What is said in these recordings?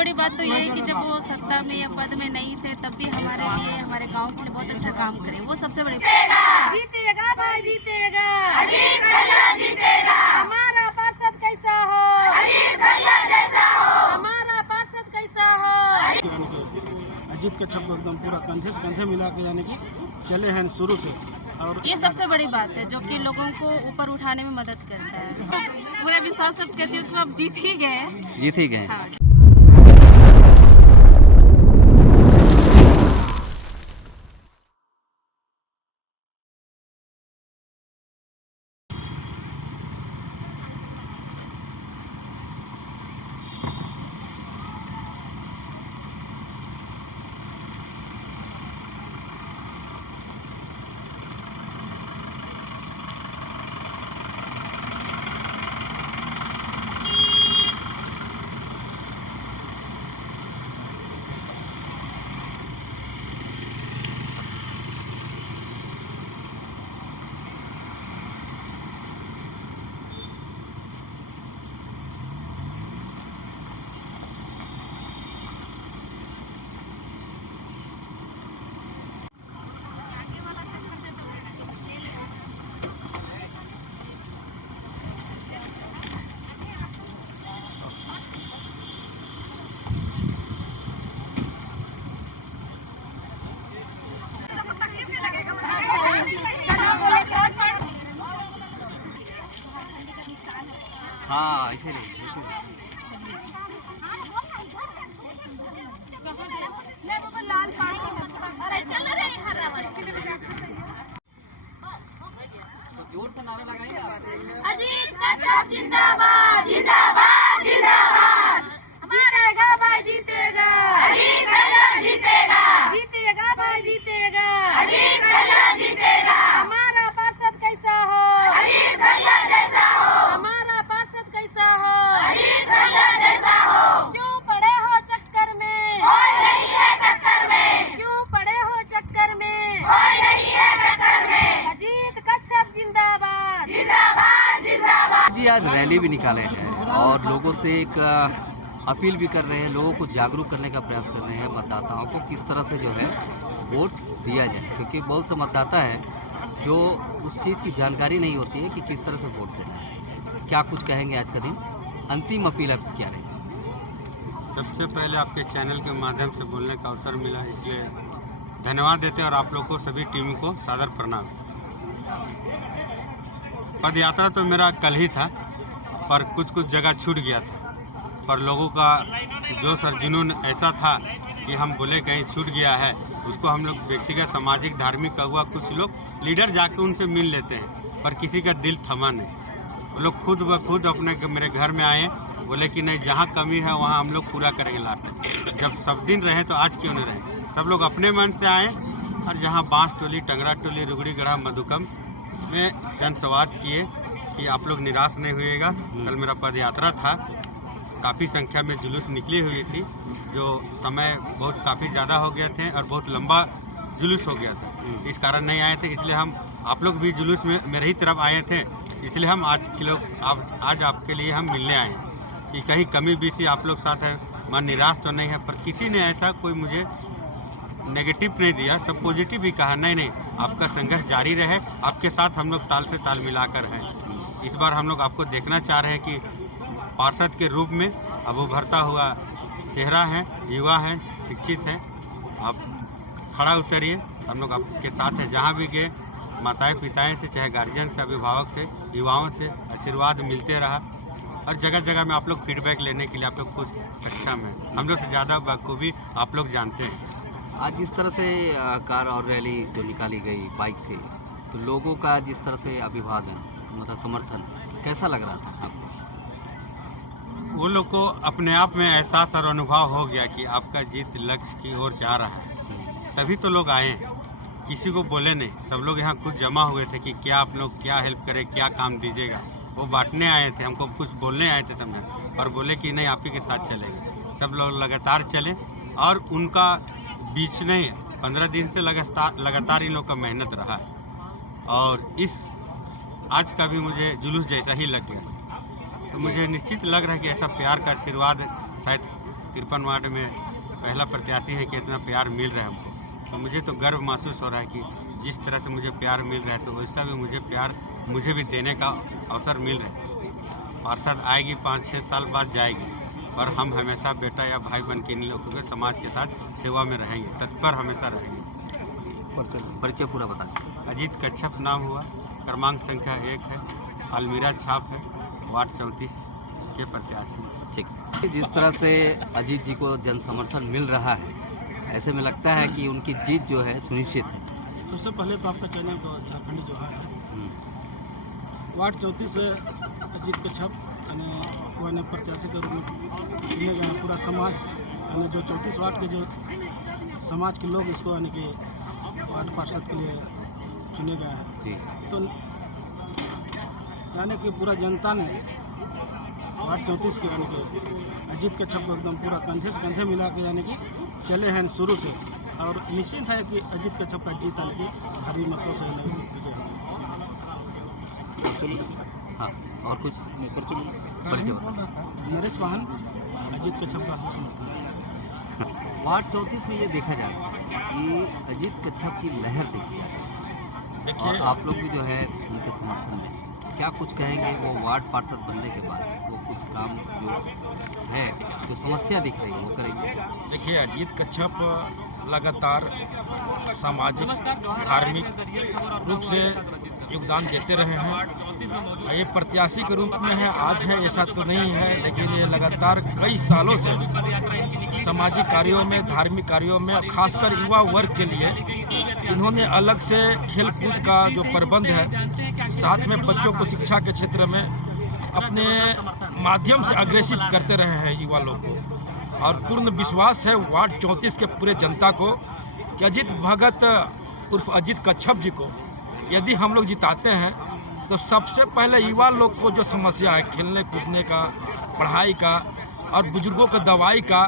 बड़ी बात तो ये है कि जब वो सत्ता में या पद में नहीं थे तब भी हमारे लिए, हमारे गांव के लिए बहुत अच्छा काम करे, वो सबसे बड़ी जीतेगा भाई जीतेगा, जीतेगा। हमारा पार्षद कैसा हो, जैसा हो। हमारा पार्षद कैसा हो। अजीत का छप एकदम पूरा कंधे से कंधे मिला के यानी कि चले हैं शुरू से, और ये सबसे बड़ी बात है जो कि लोगों को ऊपर उठाने में मदद करता है। पूरा विश्वास करती हूँ तो आप जीत ही गए। हाँ। हाँ इसीलिए जोर से नारा लगाएगा। अजीत का छाप जिंदाबाद, जिंदाबाद, जिंदाबाद। जीतेगा भाई जीतेगा, जीतेगा। जीतेगा भाई जीतेगा, जीतेगा। हमारा पार्षद कैसा हो, जैसा हो। हमारा पार्षद कैसा हो, जैसा हो। क्यों पड़े हो चक्कर में, कोई नहीं है टक्कर में। क्यों पड़े हो चक्कर में, कोई नहीं है टक्कर में। अजीत का छाप जिंदाबाद, जिंदाबाद, जिंदाबाद। जी आज रैली भी निकाले हैं और लोगों से एक अपील भी कर रहे हैं, लोगों को जागरूक करने का प्रयास कर रहे हैं मतदाताओं को किस तरह से जो है वोट दिया जाए, क्योंकि बहुत से मतदाता है जो उस चीज़ की जानकारी नहीं होती है कि किस तरह से वोट देना है। क्या कुछ कहेंगे आज का दिन, अंतिम अपील आपकी क्या रहेगी? सबसे पहले आपके चैनल के माध्यम से बोलने का अवसर मिला, इसलिए धन्यवाद देते हैं और आप लोग को सभी टीम को सादर प्रणाम। पद यात्रा तो मेरा कल ही था, पर कुछ जगह छूट गया था, पर लोगों का जोश और जुनून ऐसा था कि हम बोले कहीं छूट गया है, उसको हम लोग व्यक्तिगत सामाजिक धार्मिक का हुआ, कुछ लोग लीडर जाके उनसे मिल लेते हैं, पर किसी का दिल थमा नहीं। वो लोग खुद ब खुद अपने मेरे घर में आए, बोले कि नहीं जहाँ कमी है वहाँ हम लोग पूरा करेंगे लास्ट। जब सब दिन रहे तो आज क्यों नहीं रहे, सब लोग अपने मन से आए और जहाँ बांस टोली, टंगरा टोली, रुगड़ी गढ़ा, मधुकम में जनसंवाद किए कि आप लोग निराश नहीं हुएगा। कल मेरा पद यात्रा था, काफ़ी संख्या में जुलूस निकली हुई थी, जो समय बहुत काफ़ी ज़्यादा हो गए थे और बहुत लंबा जुलूस हो गया था, इस कारण नहीं आए थे। इसलिए हम आप लोग भी जुलूस में मेरे ही तरफ आए थे, इसलिए हम आज आपके लिए हम मिलने आए हैं कि कहीं कमी बेसी आप लोग साथ है, मन निराश तो नहीं है, पर किसी ने ऐसा कोई मुझे नेगेटिव नहीं दिया, सब पॉजिटिव ही कहा। नहीं आपका संघर्ष जारी रहे, आपके साथ हम लोग ताल से ताल मिलाकर हैं। इस बार हम लोग आपको देखना चाह रहे हैं कि पार्षद के रूप में अब उभरता हुआ चेहरा है, युवा हैं, शिक्षित हैं, आप खड़ा उतरिए, हम लोग आपके साथ हैं। जहाँ भी गए माताएं पिताएं से, चाहे गार्जियन से, अभिभावक से, युवाओं से आशीर्वाद मिलते रहा और जगह जगह में आप लोग फीडबैक लेने के लिए आप लोग कुछ सक्षम हैं, हम लोग से ज़्यादा बखूबी आप लोग जानते हैं। आज जिस तरह से कार और रैली जो निकाली गई बाइक से, तो लोगों का जिस तरह से अभिवादन मतलब समर्थन कैसा लग रहा था आपको? वो लोग को अपने आप में एहसास और अनुभव हो गया कि आपका जीत लक्ष्य की ओर जा रहा है, तभी तो लोग आए हैं, किसी को बोले नहीं। सब लोग यहाँ खुद जमा हुए थे कि क्या आप लोग क्या हेल्प करें, क्या काम दीजिएगा, वो बांटने आए थे, हमको कुछ बोलने आए थे समझा, और बोले कि नहीं आप ही के साथ चलेंगे। सब लोग लगातार चले और उनका बीच नहीं है, 15 दिन से लगातार इन लोग का मेहनत रहा है और इस आज का भी मुझे जुलूस जैसा ही लग गया। तो मुझे निश्चित लग रहा है कि ऐसा प्यार का आशीर्वाद शायद 53 वार्ड में पहला प्रत्याशी है कि इतना प्यार मिल रहा है हमको, तो मुझे तो गर्व महसूस हो रहा है कि जिस तरह से मुझे प्यार मिल रहा है तो वैसा भी मुझे प्यार मुझे भी देने का अवसर मिल रहा है। पार्षद आएगी 5-6 साल बाद जाएगी, और हम हमेशा बेटा या भाई बन के इन लोगों के समाज के साथ सेवा में रहेंगे, तत्पर हमेशा रहेंगे। परिचय पूरा बता दें। अजीत कच्छप नाम हुआ, क्रमांक संख्या 1 है, अलमीरा छाप है, वार्ड 34 के प्रत्याशी। ठीक है। जिस तरह से अजीत जी को जन समर्थन मिल रहा है, ऐसे में लगता है कि उनकी जीत जो है सुनिश्चित है। सबसे पहले तो आपका चैनल को झारखंडी जोहार है। वार्ड 34 से अजीत कच्छप यानी प्रत्याशी के रूप में चुने गए हैं। पूरा समाज यानी जो 34 वार्ड के जो समाज के लोग इसको यानी कि वार्ड पार्षद के लिए चुने गए हैं। जी। तो यानी कि पूरा जनता ने वार्ड 34 के यानी कि अजीत कच्छप को एकदम पूरा कंधे से कंधे मिला के यानी कि चले हैं शुरू से, और निश्चित है कि अजीत कच्छप का जीत यानी कि भारी मतों से विजय होगी। हाँ, और कुछ परिचय बता। नरेश वाहन अजीत कच्छप का हम समर्थन। वार्ड 34 में ये देखा जा रहा है कि अजीत कच्छप की लहर देखी जा रही है, और आप लोग भी जो है उनके समर्थन में क्या कुछ कहेंगे वो वार्ड पार्षद बनने के बाद? वो कुछ काम जो है, जो समस्या दिख रही है वो करेंगे? देखिए, अजीत कच्छप लगातार सामाजिक धार्मिक रूप से योगदान देते रहे हैं। ये प्रत्याशी के रूप में है, आज है ऐसा तो नहीं है, लेकिन ये लगातार कई सालों से सामाजिक कार्यों में, धार्मिक कार्यों में, खासकर युवा वर्ग के लिए इन्होंने अलग से खेलकूद का जो प्रबंध है, साथ में बच्चों को शिक्षा के क्षेत्र में अपने माध्यम से अग्रेसित करते रहे हैं युवा लोग को। और पूर्ण विश्वास है वार्ड 34 के पूरे जनता को कि अजीत भगत उर्फ अजीत कच्छप जी को यदि हम लोग जिताते हैं तो सबसे पहले युवा लोग को जो समस्या है खेलने कूदने का, पढ़ाई का, और बुजुर्गों को दवाई का,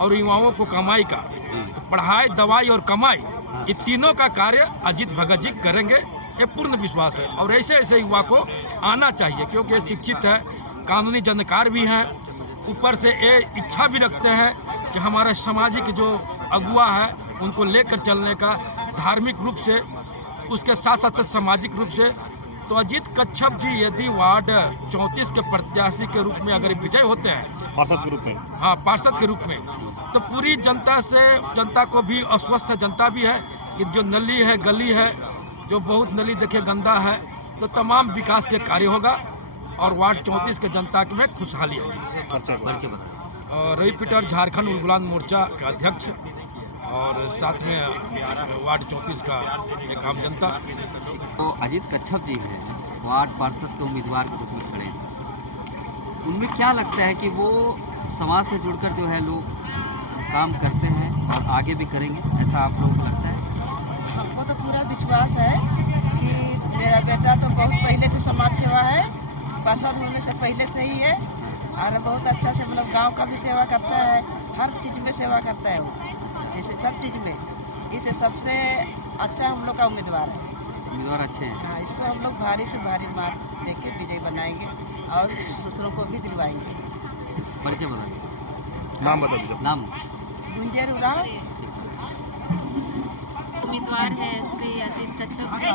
और युवाओं को कमाई का, तो पढ़ाई, दवाई और कमाई, ये तीनों का कार्य अजीत भगत जी करेंगे, ये पूर्ण विश्वास है। और ऐसे ऐसे युवा को आना चाहिए, क्योंकि शिक्षित है, कानूनी जानकार भी हैं, ऊपर से ये इच्छा भी रखते हैं कि हमारा सामाजिक जो अगुआ है उनको लेकर चलने का, धार्मिक रूप से, उसके साथ साथ सामाजिक रूप से। तो अजीत कच्छप जी यदि वार्ड 34 के प्रत्याशी के रूप में अगर विजय होते हैं, पार्षद के रूप में, हाँ पार्षद के रूप में, तो पूरी जनता को भी, अस्वस्थ जनता भी है कि जो नली है, गली है, जो बहुत नली देखे गंदा है, तो तमाम विकास के कार्य होगा और वार्ड 34 के जनता में खुशहाली आएगी। रवि पीटर झारखंड उलगुलान मोर्चा के अध्यक्ष, और साथ में वार्ड 34 का एक आम जनता। तो अजीत कच्छप जी हैं, वार्ड पार्षद के उम्मीदवार के रूप में खड़े हैं, उनमें क्या लगता है कि वो समाज से जुड़कर जो है लोग काम करते हैं और आगे भी करेंगे, ऐसा आप लोगों को लगता है? हमको तो पूरा विश्वास है कि मेरा बेटा तो बहुत पहले से समाज सेवा है, पार्षद होने से पहले से ही है, और बहुत अच्छा से मतलब गांव का भी सेवा करता है, हर चीज़ में सेवा करता है वो, जैसे सब चीज़ में। ये तो सबसे अच्छा हम लोग का उम्मीदवार है। उम्मीदवार अच्छे हैं। हाँ, इसको हम लोग भारी से भारी मार दे के विजय बनाएंगे और दूसरों को भी दिलवाएंगे। परिचय बता दीजिए। नाम बता दीजिए। नाम? गुंजर उराव। उम्मीदवार है श्री अजीत कच्छप जी।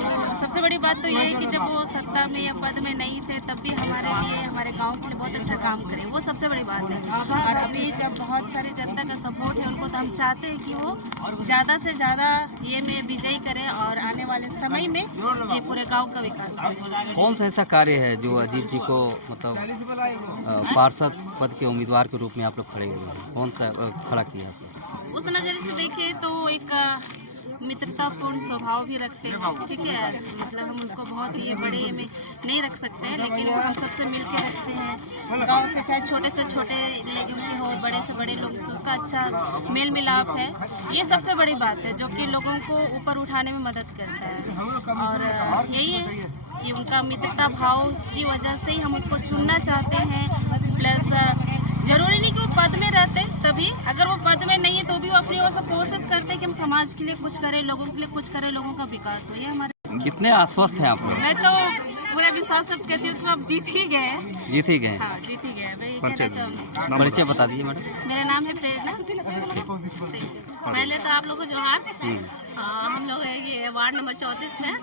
तो सबसे बड़ी बात तो ये है कि जब वो सत्ता में या पद में नहीं थे तब भी हमारे लिए, हमारे गांव के लिए बहुत अच्छा काम करे, वो सबसे बड़ी बात है। और अभी जब बहुत सारी जनता का सपोर्ट है उनको, तो हम चाहते हैं कि वो ज़्यादा से ज़्यादा ये में विजयी करें और आने वाले समय में ये पूरे गाँव का विकास करें। कौन सा ऐसा कार्य है जो अजीत जी को मतलब पार्षद पद के उम्मीदवार के रूप में आप लोग खड़े हुए हैं, कौन सा खड़ा किया आप लोग? उस नज़रिए से देखें तो एक मित्रतापूर्ण स्वभाव भी रखते हैं, ठीक है, मतलब हम उसको बहुत ही बड़े में नहीं रख सकते हैं, लेकिन वो हम सबसे मिल के रखते हैं। गांव से चाहे छोटे से छोटे लोगों के हो, बड़े से बड़े लोगों से उसका अच्छा मेल मिलाप है। ये सबसे बड़ी बात है जो कि लोगों को ऊपर उठाने में मदद करता है, और यही है कि उनका मित्रता भाव की वजह से ही हम उसको चुनना चाहते हैं। प्लस जरूरी नहीं कि वो पद में रहते, तभी अगर वो पद में नहीं है तो भी वो अपनी ओर से कोशिश करते हैं कि हम समाज के लिए कुछ करें, लोगों के लिए कुछ करें, लोगों का विकास हो। ये हमारे। कितने आश्वस्त हैं आप लोग? मैं तो पूरे विश्वास से कहती हूँ कि आप जीत ही गए। जीत ही गए। हाँ, जीत ही गए भाई। परिचय बता दीजिए मैडम। मेरा नाम है प्रेरणा। पहले तो आप लोग को जोहार। हम लोग ये वार्ड नंबर 34 में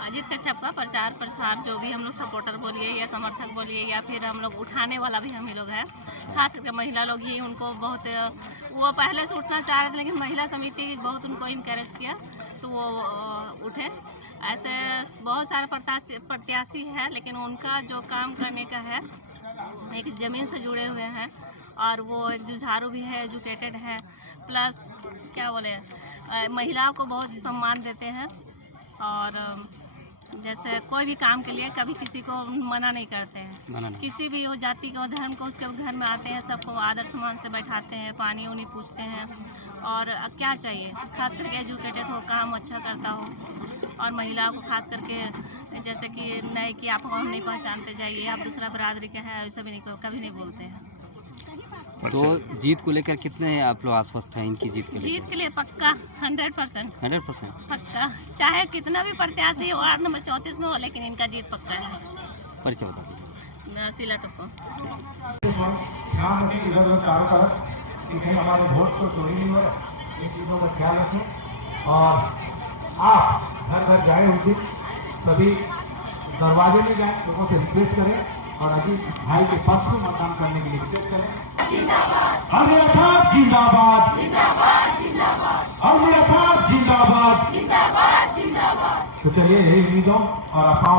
अजीत कच्छप का प्रचार प्रसार, जो भी हम लोग सपोर्टर बोलिए या समर्थक बोलिए या फिर हम लोग उठाने वाला भी हम ही लोग हैं, खास करके महिला लोग ही उनको बहुत, वो पहले से उठना चाह रहे थे लेकिन महिला समिति बहुत उनको इनकरेज किया तो वो उठे। ऐसे बहुत सारे प्रत्याशी हैं लेकिन उनका जो काम करने का है, एक ज़मीन से जुड़े हुए हैं और वो एक जुझारू भी है, एजुकेटेड है, प्लस क्या बोले महिलाओं को बहुत सम्मान देते हैं और जैसे कोई भी काम के लिए कभी किसी को मना नहीं करते हैं। किसी भी वो जाति को धर्म को उसके घर में आते हैं, सबको आदर सम्मान से बैठाते हैं, पानी उनी पूछते हैं और क्या चाहिए, खास करके एजुकेटेड हो, काम अच्छा करता हो और महिलाओं को खास करके जैसे कि नहीं कि आपको हम नहीं पहचानते, जाइए आप दूसरा बरादरी का है, ऐसा भी नहीं कभी नहीं बोलते हैं। तो जीत को लेकर कितने आप लोग आश्वस्त हैं इनकी जीत के लिए? जीत के लिए पक्का 100% 100% पक्का, चाहे कितना भी प्रत्याशी वार्ड नंबर 34 में हो लेकिन इनका जीत पक्का है। परिचय बता दीजिए। शीला टप्पो। ध्यान रखें इधर उधर चारों तरफ कि कहीं हमारे वोट को चोरी नहीं हो रहा, इन चीज़ों का ख्याल रखें और आप घर घर जाए उस दिन, सभी दरवाजे में जाए, लोगों से रिक्वेस्ट करें और अजीत भाई के पक्ष में मतदान करने के लिए रिक्वेस्ट करें। अलमीरा छाप जिंदाबाद, अलमीरा छाप जिंदाबाद। तो चलिए यही उम्मीदों और आशाओं